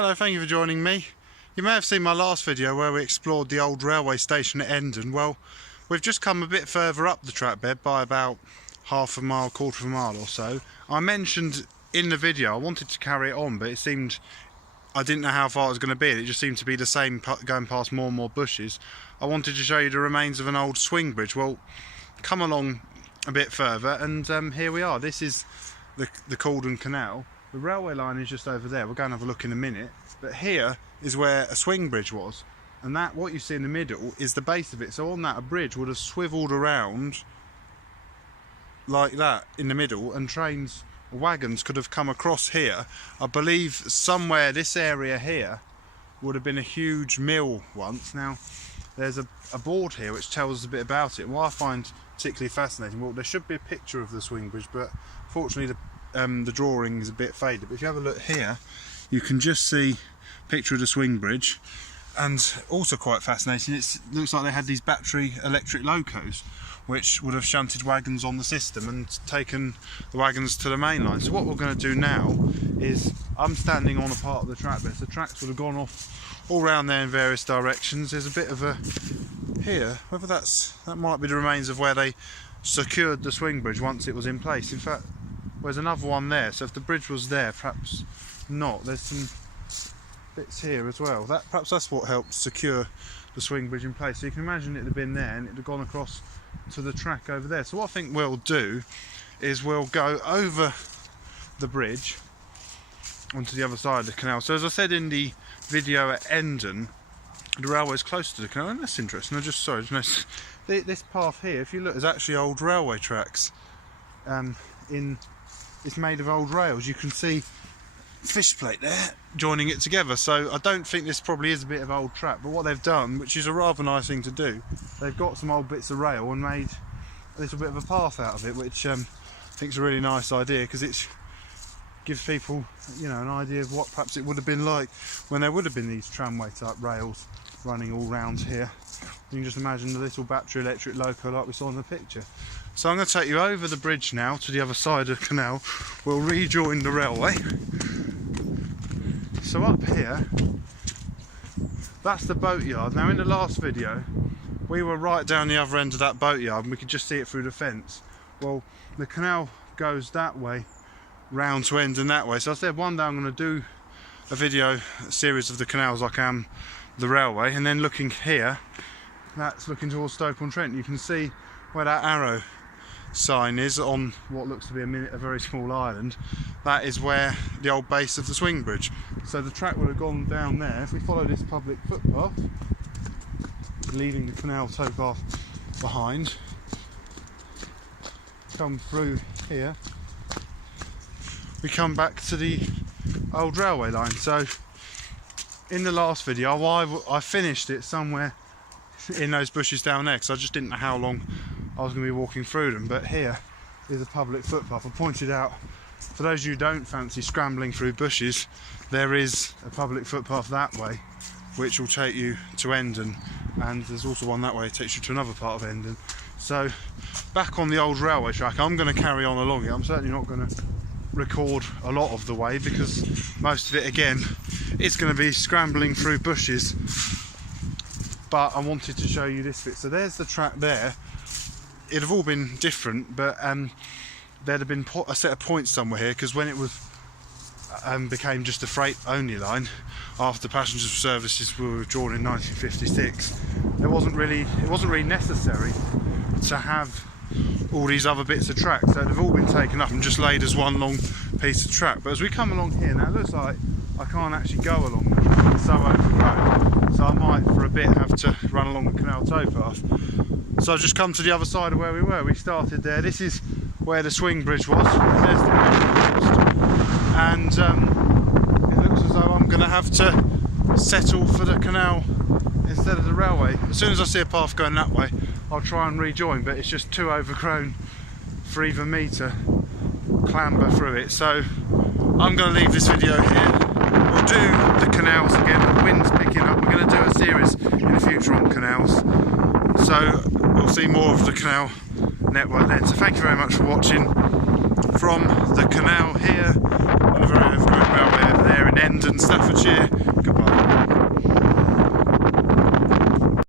Hello, thank you for joining me. You may have seen my last video where we explored the old railway station at Endon. Well, we've just come a bit further up the track bed by about half a mile, quarter of a mile or so. I mentioned in the video I wanted to carry it on, but it seemed I didn't know how far it was going to be. It just seemed to be the same, going past more and more bushes. I wanted to show you the remains of an old swing bridge. Well, come along a bit further and here we are. This is the Caldon Canal. The railway line is just over there. We'll go and have a look in a minute. But here is where a swing bridge was. And that, what you see in the middle, is the base of it. So on that, a bridge would have swiveled around like that in the middle, and trains or wagons could have come across here. I believe somewhere this area here would have been a huge mill once. Now, there's a board here which tells us a bit about it. And what I find particularly fascinating, well, there should be a picture of the swing bridge, but fortunately the drawing is a bit faded. But if you have a look here, you can just see a picture of the swing bridge. And also quite fascinating, it looks like they had these battery electric locos which would have shunted wagons on the system and taken the wagons to the main line. So what we're going to do now is, I'm standing on a part of the track bed, so the tracks would have gone off all around there in various directions. There's a bit of a here, whether that might be the remains of where they secured the swing bridge once it was in place. In fact, there's another one there, so if the bridge was there, perhaps not. There's some bits here as well. Perhaps that's what helped secure the swing bridge in place. So you can imagine it had been there and it had gone across to the track over there. So what I think we'll do is we'll go over the bridge onto the other side of the canal. So as I said in the video at Endon, the railway is close to the canal, and that's interesting. I just noticed this path here, if you look, is actually old railway tracks. It's made of old rails. You can see fish plate there joining it together, so I don't think this probably is a bit of old track. But what they've done, which is a rather nice thing to do, they've got some old bits of rail and made a little bit of a path out of it, which I think is a really nice idea, because it gives people, you know, an idea of what perhaps it would have been like when there would have been these tramway type rails running all round here. You can just imagine the little battery electric loco like we saw in the picture. So I'm going to take you over the bridge now to the other side of the canal. We'll rejoin the railway. So up here, that's the boatyard. Now in the last video, we were right down the other end of that boatyard and we could just see it through the fence. Well, the canal goes that way, round to Endon that way. So I said one day I'm going to do a series of the canals like I am the railway. And then looking here, that's looking towards Stoke-on-Trent. You can see where that arrow sign is on what looks to be a very small island. That is where the old base of the swing bridge. So the track would have gone down there. If we follow this public footpath, leaving the canal towpath behind, come through here, we come back to the old railway line. So in the last video I finished it somewhere in those bushes down there, because I just didn't know how long I was going to be walking through them. But here is a public footpath. I pointed out, for those of you who don't fancy scrambling through bushes, there is a public footpath that way which will take you to Endon, and there's also one that way that takes you to another part of Endon. So back on the old railway track, I'm going to carry on along it. I'm certainly not going to record a lot of the way, because most of it again is going to be scrambling through bushes. But I wanted to show you this bit. So there's the track there. It'd have all been different, but there'd have been a set of points somewhere here, because when it was became just a freight only line after passenger services were withdrawn in 1956, it wasn't really necessary to have all these other bits of track, so they've all been taken up and just laid as one long piece of track. But as we come along here now, it looks like I can't actually go along the track, it's so overgrown, so I might for a bit have to run along the canal towpath. So I've just come to the other side of where we were. We started there. This is where the swing bridge was. There's the post, and it looks as though I'm going to have to settle for the canal instead of the railway. As soon as I see a path going that way, I'll try and rejoin, but it's just too overgrown for even me to clamber through it. So I'm going to leave this video here. We'll do the canals again. The wind's picking up. We're going to do a series in the future on canals. So we'll see more of the canal network then. So thank you very much for watching from the canal here